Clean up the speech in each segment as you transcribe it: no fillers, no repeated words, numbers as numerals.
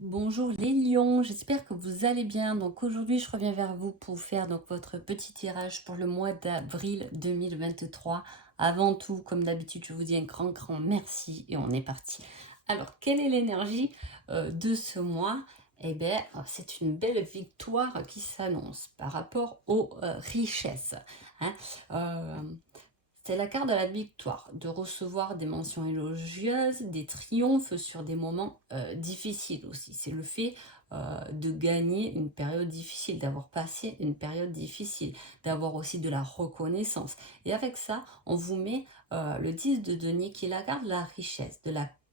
Bonjour les lions, j'espère que vous allez bien. Donc aujourd'hui, je reviens vers vous pour faire donc votre petit tirage pour le mois d'avril 2023. Avant tout, comme d'habitude, je vous dis un grand merci et on est parti. Alors, quelle est l'énergie de ce mois? Eh bien, c'est une belle victoire qui s'annonce par rapport aux richesses, hein. Euh, c'est la carte de la victoire, de recevoir des mentions élogieuses, des triomphes sur des moments difficiles aussi. C'est le fait de gagner une période difficile, d'avoir passé une période difficile, d'avoir aussi de la reconnaissance. Et avec ça, on vous met le 10 de denier qui est la carte de la richesse.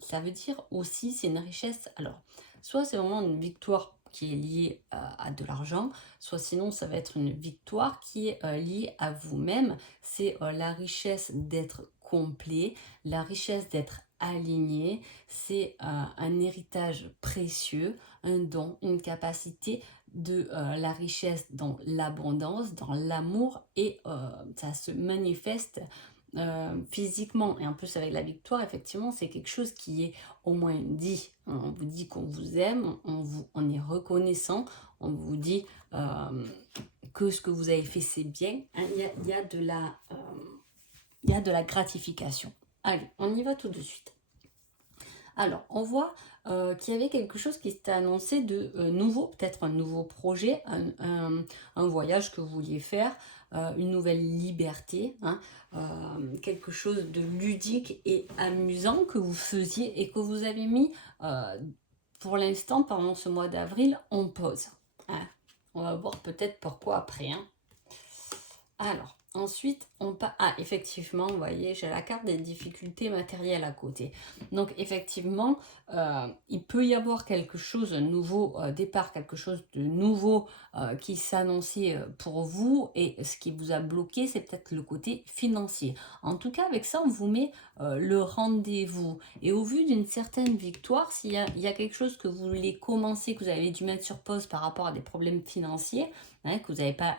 Ça veut dire aussi, c'est une richesse. Alors, soit c'est vraiment une victoire qui est liée à de l'argent, soit sinon ça va être une victoire qui est liée à vous-même. C'est la richesse d'être complet, la richesse d'être aligné, c'est un héritage précieux, un don, une capacité de la richesse dans l'abondance, dans l'amour et ça se manifeste physiquement. Et en plus avec la victoire, effectivement, c'est quelque chose qui est au moins dit. On vous dit qu'on vous aime, on est reconnaissant, on vous dit que ce que vous avez fait, c'est bien. Hein, il y a de la, il y a de la gratification. Allez, on y va tout de suite. Alors, on voit qu'il y avait quelque chose qui s'était annoncé de nouveau, peut-être un nouveau projet, un voyage que vous vouliez faire, une nouvelle liberté, hein, quelque chose de ludique et amusant que vous faisiez et que vous avez mis pour l'instant, pendant ce mois d'avril, en pause. Hein. On va voir peut-être pourquoi après. Hein. Alors, ensuite, Ah, effectivement, vous voyez, j'ai la carte des difficultés matérielles à côté. Donc, effectivement, il peut y avoir quelque chose, un nouveau départ, quelque chose de nouveau qui s'annonçait pour vous. Et ce qui vous a bloqué, c'est peut-être le côté financier. En tout cas, avec ça, on vous met le rendez-vous. Et au vu d'une certaine victoire, il y a quelque chose que vous voulez commencer, que vous avez dû mettre sur pause par rapport à des problèmes financiers, hein, que vous n'avez pas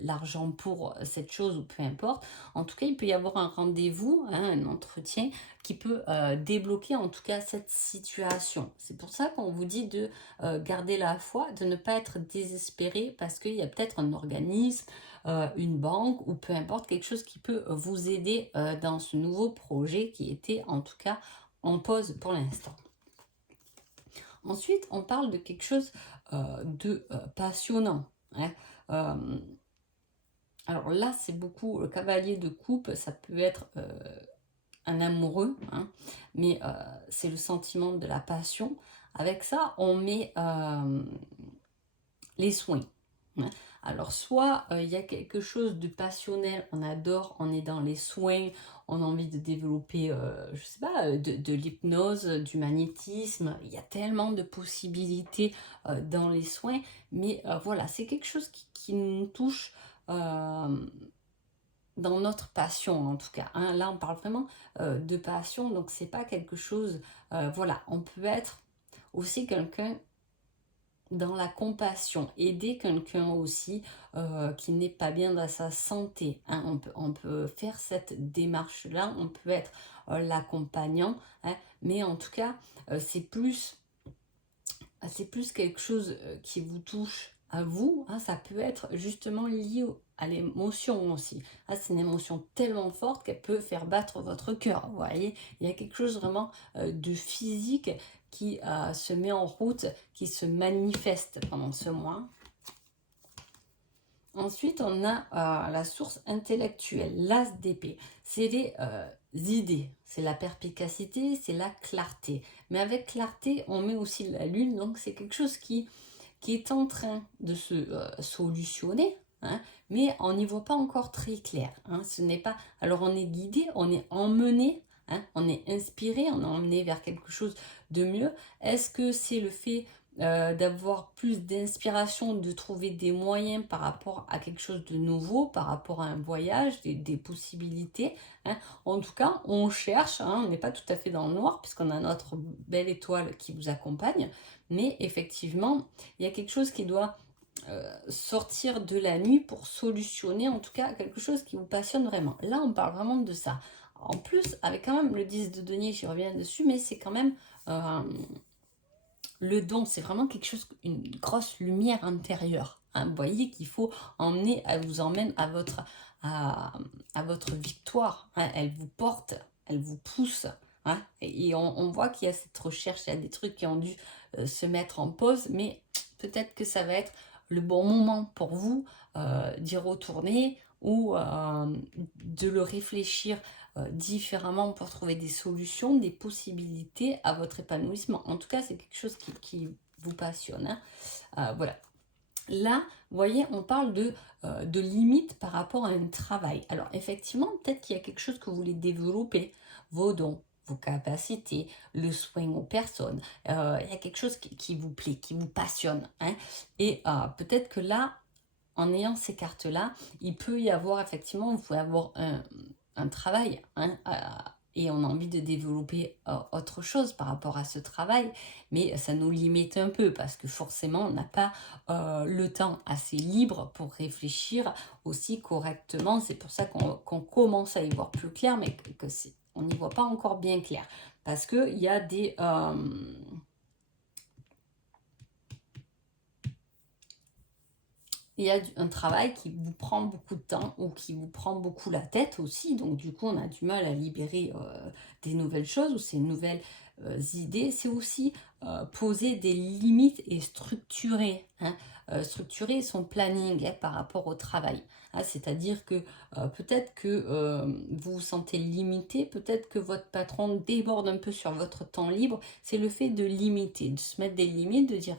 l'argent pour cette chose ou peu importe. En tout cas, il peut y avoir un rendez-vous, hein, un entretien qui peut débloquer en tout cas cette situation. C'est pour ça qu'on vous dit de garder la foi, de ne pas être désespéré parce qu'il y a peut-être un organisme, une banque ou peu importe, quelque chose qui peut vous aider dans ce nouveau projet qui était en tout cas en pause pour l'instant. Ensuite, on parle de quelque chose de passionnant. Hein. Euh, alors là, c'est beaucoup le cavalier de coupe, ça peut être un amoureux, hein, mais c'est le sentiment de la passion. Avec ça, on met les soins. Hein. Alors soit il y a quelque chose de passionnel, on adore, on est dans les soins, on a envie de développer, je sais pas, de l'hypnose, du magnétisme, il y a tellement de possibilités dans les soins, mais voilà, c'est quelque chose qui nous touche dans notre passion en tout cas. Hein. Là, on parle vraiment de passion, donc c'est pas quelque chose, voilà, on peut être aussi quelqu'un dans la compassion, aider quelqu'un aussi qui n'est pas bien dans sa santé. Hein. On peut faire cette démarche-là, on peut être l'accompagnant, hein. Mais en tout cas, c'est plus quelque chose qui vous touche à vous. Hein. Ça peut être justement lié à l'émotion aussi. Ah, c'est une émotion tellement forte qu'elle peut faire battre votre cœur. Vous voyez, il y a quelque chose vraiment de physique qui se met en route, qui se manifeste pendant ce mois. Ensuite, on a la source intellectuelle, l'as d'épée. C'est les idées, c'est la perspicacité, c'est la clarté. Mais avec clarté, on met aussi la lune, donc c'est quelque chose qui est en train de se solutionner, hein, mais on n'y voit pas encore très clair. Hein. Ce n'est pas. Alors on est guidé, on est emmené, hein, on est inspiré, on est emmené vers quelque chose de mieux. Est-ce que c'est le fait d'avoir plus d'inspiration, de trouver des moyens par rapport à quelque chose de nouveau, par rapport à un voyage, des possibilités, hein. En tout cas, on cherche, hein, on n'est pas tout à fait dans le noir puisqu'on a notre belle étoile qui vous accompagne, mais effectivement, il y a quelque chose qui doit sortir de la nuit pour solutionner en tout cas quelque chose qui vous passionne vraiment. Là, on parle vraiment de ça. En plus, avec quand même le 10 de denier, j'y reviens dessus, mais c'est quand même Le don, c'est vraiment quelque chose, une grosse lumière intérieure, hein. Vous voyez qu'il faut emmener, elle vous emmène à, à votre victoire, hein. Elle vous porte, elle vous pousse, hein. Et on voit qu'il y a cette recherche, il y a des trucs qui ont dû se mettre en pause, mais peut-être que ça va être le bon moment pour vous d'y retourner ou de le réfléchir différemment pour trouver des solutions, des possibilités à votre épanouissement. En tout cas, c'est quelque chose qui vous passionne, hein. Voilà. Là, vous voyez, on parle de limites par rapport à un travail. Alors, effectivement, peut-être qu'il y a quelque chose que vous voulez développer, vos dons, vos capacités, le soin aux personnes. Il y a quelque chose qui vous plaît, qui vous passionne, hein. Et peut-être que là, en ayant ces cartes-là, il peut y avoir effectivement, vous pouvez avoir un travail, hein, et on a envie de développer autre chose par rapport à ce travail, mais ça nous limite un peu parce que forcément, on n'a pas le temps assez libre pour réfléchir aussi correctement. C'est pour ça qu'on commence à y voir plus clair, mais on n'y voit pas encore bien clair parce qu'il y a des... il y a un travail qui vous prend beaucoup de temps ou qui vous prend beaucoup la tête aussi. Donc, du coup, on a du mal à libérer des nouvelles choses ou ces nouvelles idées. C'est aussi poser des limites et structurer, hein, structurer son planning, hein, par rapport au travail. Hein. C'est-à-dire que peut-être que vous vous sentez limité, peut-être que votre patron déborde un peu sur votre temps libre. C'est le fait de limiter, de se mettre des limites, de dire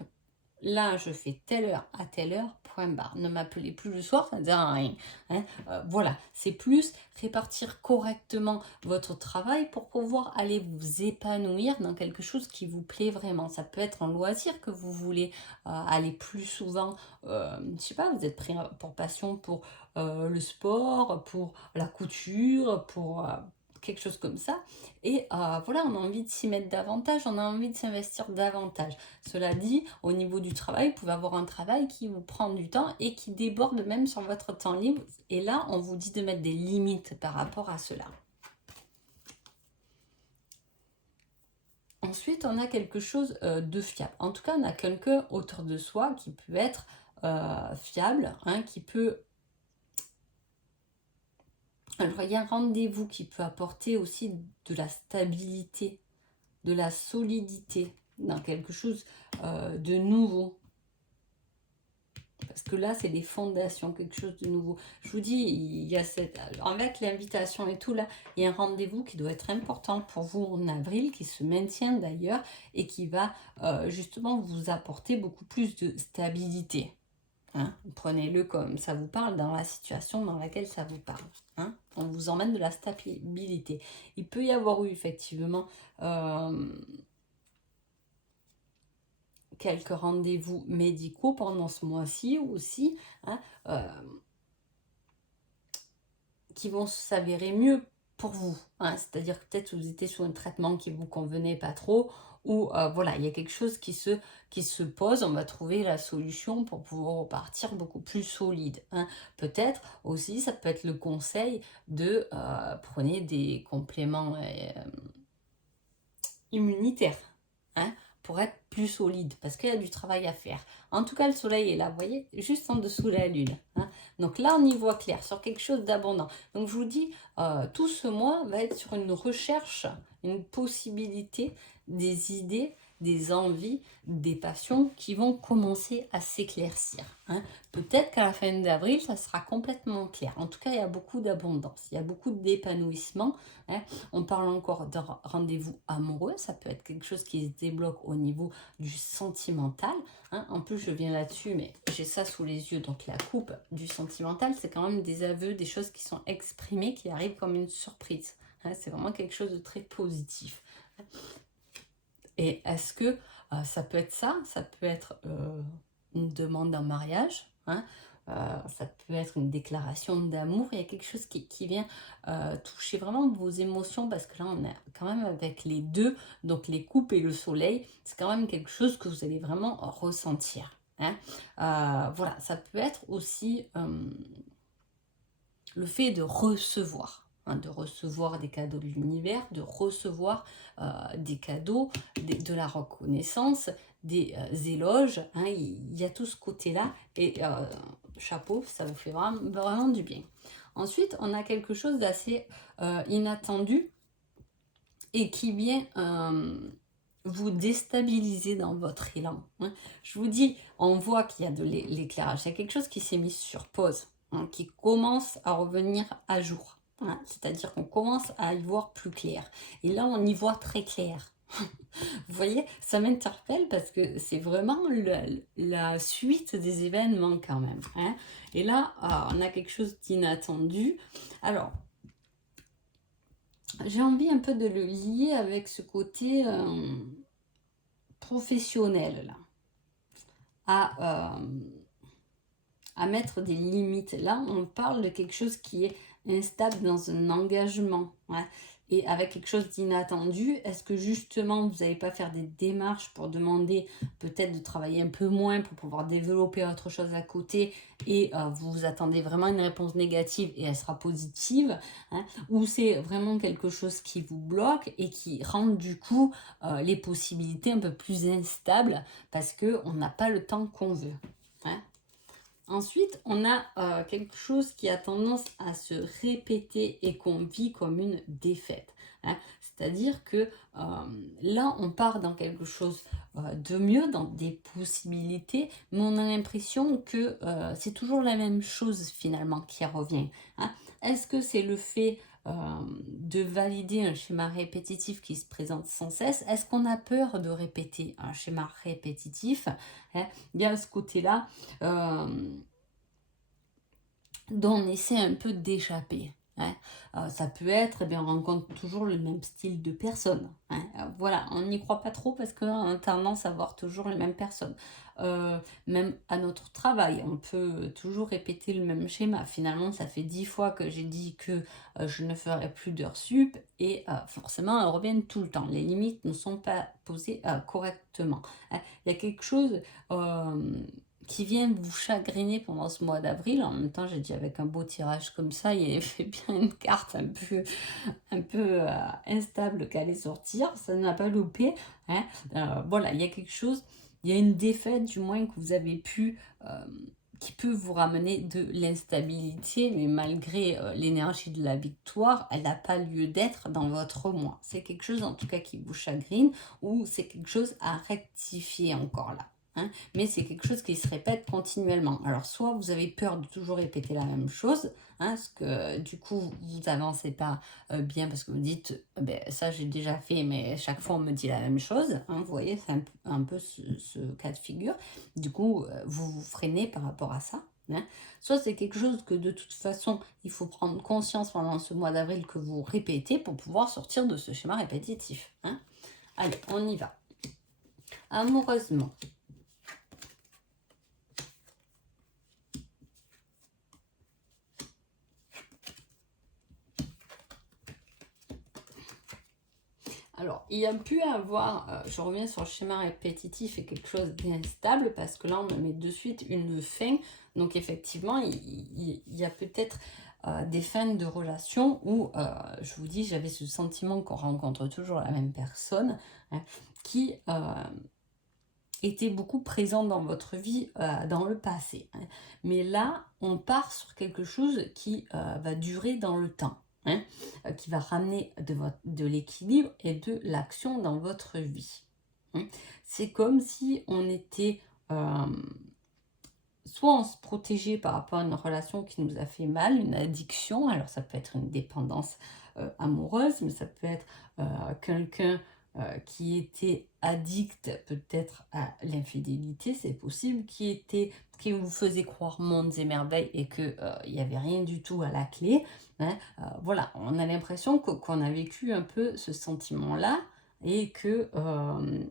là, je fais telle heure à telle heure, point barre. Ne m'appelez plus le soir, ça ne sert à rien, hein. Voilà, c'est plus répartir correctement votre travail pour pouvoir aller vous épanouir dans quelque chose qui vous plaît vraiment. Ça peut être un loisir que vous voulez aller plus souvent. Je sais pas, vous êtes pris pour passion pour le sport, pour la couture, pour quelque chose comme ça. Et voilà, on a envie de s'y mettre davantage, on a envie de s'investir davantage. Cela dit, au niveau du travail, vous pouvez avoir un travail qui vous prend du temps et qui déborde même sur votre temps libre. Et là, on vous dit de mettre des limites par rapport à cela. Ensuite, on a quelque chose de fiable. En tout cas, on a quelqu'un autour de soi qui peut être fiable, hein, qui peut... Alors, il y a un rendez-vous qui peut apporter aussi de la stabilité, de la solidité dans quelque chose de nouveau. Parce que là, c'est des fondations, quelque chose de nouveau. Je vous dis, il y a avec l'invitation et tout, là, il y a un rendez-vous qui doit être important pour vous en avril, qui se maintient d'ailleurs, et qui va justement vous apporter beaucoup plus de stabilité. Hein. Prenez-le comme ça vous parle, dans la situation dans laquelle ça vous parle. Hein. On vous emmène de la stabilité. Il peut y avoir eu effectivement... quelques rendez-vous médicaux pendant ce mois-ci aussi, hein, qui vont s'avérer mieux pour vous. Hein. C'est-à-dire que peut-être vous étiez sous un traitement qui ne vous convenait pas trop, ou voilà, il y a quelque chose qui se pose, on va trouver la solution pour pouvoir repartir beaucoup plus solide. Hein. Peut-être aussi, ça peut être le conseil de prenez des compléments immunitaires. Hein, pour être plus solide, parce qu'il y a du travail à faire. En tout cas, le soleil est là, vous voyez, juste en dessous de la lune. Hein. Donc là, on y voit clair, sur quelque chose d'abondant. Donc je vous dis, tout ce mois va être sur une recherche, une possibilité, des idées, des envies, des passions qui vont commencer à s'éclaircir. Hein. Peut-être qu'à la fin d'avril, ça sera complètement clair. En tout cas, il y a beaucoup d'abondance, il y a beaucoup d'épanouissement. Hein. On parle encore d'un rendez-vous amoureux, ça peut être quelque chose qui se débloque au niveau du sentimental. Hein. En plus, je viens là-dessus, mais j'ai ça sous les yeux, donc la coupe du sentimental, c'est quand même des aveux, des choses qui sont exprimées, qui arrivent comme une surprise. Hein. C'est vraiment quelque chose de très positif. Et est-ce que ça peut être ça? Ça peut être une demande en mariage, hein. Ça peut être une déclaration d'amour. Il y a quelque chose qui vient toucher vraiment vos émotions, parce que là, on est quand même avec les deux, donc les coupes et le soleil, c'est quand même quelque chose que vous allez vraiment ressentir. Hein. Voilà, ça peut être aussi le fait de recevoir. hein, de recevoir des cadeaux de l'univers, de recevoir des cadeaux, de la reconnaissance, des éloges, hein, il y a tout ce côté-là, et chapeau, ça vous fait vraiment, vraiment du bien. Ensuite, on a quelque chose d'assez inattendu et qui vient vous déstabiliser dans votre élan, hein. Je vous dis, on voit qu'il y a de l'éclairage, il y a quelque chose qui s'est mis sur pause, hein, qui commence à revenir à jour, hein. C'est-à-dire qu'on commence à y voir plus clair. Et là, on y voit très clair. Vous voyez, ça m'interpelle parce que c'est vraiment la suite des événements quand même, hein. Et là, on a quelque chose d'inattendu. Alors, j'ai envie un peu de le lier avec ce côté professionnel, là, à mettre des limites. Là, on parle de quelque chose qui est instable dans un engagement, ouais, et avec quelque chose d'inattendu. Est-ce que justement, vous n'allez pas faire des démarches pour demander peut-être de travailler un peu moins pour pouvoir développer autre chose à côté, et vous vous attendez vraiment à une réponse négative et elle sera positive, hein, ou c'est vraiment quelque chose qui vous bloque et qui rend du coup les possibilités un peu plus instables parce qu'on n'a pas le temps qu'on veut, hein. Ensuite, on a quelque chose qui a tendance à se répéter et qu'on vit comme une défaite, hein. C'est-à-dire que là, on part dans quelque chose de mieux, dans des possibilités, mais on a l'impression que c'est toujours la même chose finalement qui revient, hein. Est-ce que c'est le fait de valider un schéma répétitif qui se présente sans cesse? Est-ce qu'on a peur de répéter un schéma répétitif, hein? Il y a ce côté-là dont on essaie un peu d'échapper, hein. Ça peut être, eh bien, on rencontre toujours le même style de personnes, hein. Voilà, on n'y croit pas trop parce qu'on a tendance à voir toujours les mêmes personnes. Même à notre travail, on peut toujours répéter le même schéma. Finalement, ça fait 10 fois que j'ai dit que je ne ferai plus d'heures sup, et forcément, elles reviennent tout le temps. Les limites ne sont pas posées correctement, hein. Il y a quelque chose qui vient vous chagriner pendant ce mois d'avril. En même temps, j'ai dit avec un beau tirage comme ça, il fait bien une carte un peu instable qu'elle allait sortir. Ça n'a pas loupé, hein. Voilà, il y a quelque chose, il y a une défaite du moins que vous avez pu, qui peut vous ramener de l'instabilité, mais malgré l'énergie de la victoire, elle n'a pas lieu d'être dans votre mois. C'est quelque chose en tout cas qui vous chagrine, ou c'est quelque chose à rectifier encore là, hein, mais c'est quelque chose qui se répète continuellement. Alors, soit vous avez peur de toujours répéter la même chose, hein, parce que du coup, vous n'avancez pas bien parce que vous dites, ben, ça j'ai déjà fait, mais chaque fois on me dit la même chose, hein, vous voyez, c'est un peu ce cas de figure. Du coup, vous vous freinez par rapport à ça, hein. Soit c'est quelque chose que de toute façon, il faut prendre conscience pendant ce mois d'avril que vous répétez pour pouvoir sortir de ce schéma répétitif, hein. Allez, on y va. Amoureusement. Alors, il y a pu avoir, je reviens sur le schéma répétitif et quelque chose d'instable, parce que là, on met de suite une fin. Donc, effectivement, il y a peut-être des fins de relation où, je vous dis, j'avais ce sentiment qu'on rencontre toujours la même personne, hein, qui était beaucoup présente dans votre vie dans le passé, hein. Mais là, on part sur quelque chose qui va durer dans le temps, hein, qui va ramener de l'équilibre et de l'action dans votre vie, hein. C'est comme si on était, soit on se protégeait par rapport à une relation qui nous a fait mal, une addiction. Alors ça peut être une dépendance amoureuse, mais ça peut être quelqu'un qui était addict peut-être à l'infidélité, c'est possible, qui vous faisait croire mondes et merveilles et que il n'y avait rien du tout à la clé, hein. Voilà, on a l'impression qu'on a vécu un peu ce sentiment-là, et que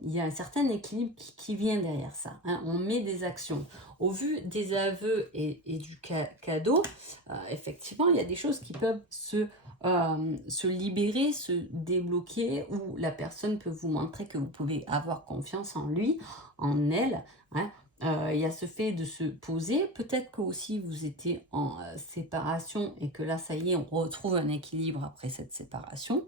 il y a un certain équilibre qui vient derrière ça, hein. On met des actions. Au vu des aveux et du cadeau, effectivement, il y a des choses qui peuvent se libérer, se débloquer, où la personne peut vous montrer que vous pouvez avoir confiance en lui, en elle, hein. Il y a ce fait de se poser. Peut-être que aussi vous étiez en séparation et que là, ça y est, on retrouve un équilibre après cette séparation.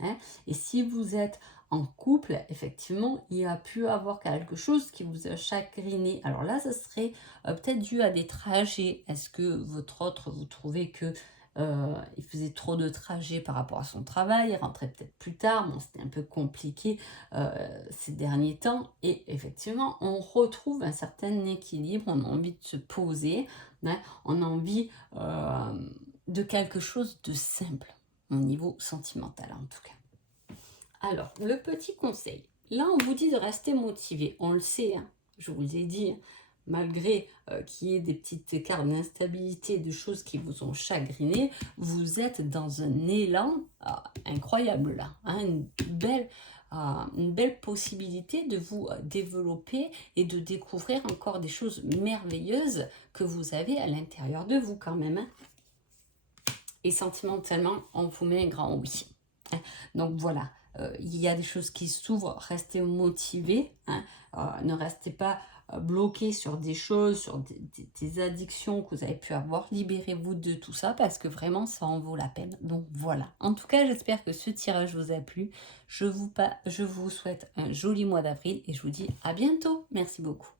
Hein. Et si vous êtes en couple, effectivement, il y a pu avoir quelque chose qui vous a chagriné. Alors là, ça serait peut-être dû à des trajets. Est-ce que votre autre, vous trouvez que il faisait trop de trajets par rapport à son travail, il rentrait peut-être plus tard, bon, c'était un peu compliqué ces derniers temps. Et effectivement, on retrouve un certain équilibre, on a envie de se poser, hein, on a envie de quelque chose de simple au niveau sentimental en tout cas. Alors, le petit conseil. Là, on vous dit de rester motivé. On le sait, hein, je vous l'ai dit, hein, malgré qu'il y ait des petites écarts d'instabilité, de choses qui vous ont chagriné, vous êtes dans un élan incroyable là. Hein, une belle possibilité de vous développer et de découvrir encore des choses merveilleuses que vous avez à l'intérieur de vous quand même. Hein. Et sentimentalement, on vous met un grand oui. Hein. Donc voilà, il y a des choses qui s'ouvrent, restez motivés, hein. Ne restez pas bloqués sur des choses, sur des addictions que vous avez pu avoir. Libérez-vous de tout ça parce que vraiment, ça en vaut la peine. Donc voilà. En tout cas, j'espère que ce tirage vous a plu. Je vous souhaite un joli mois d'avril et je vous dis à bientôt. Merci beaucoup.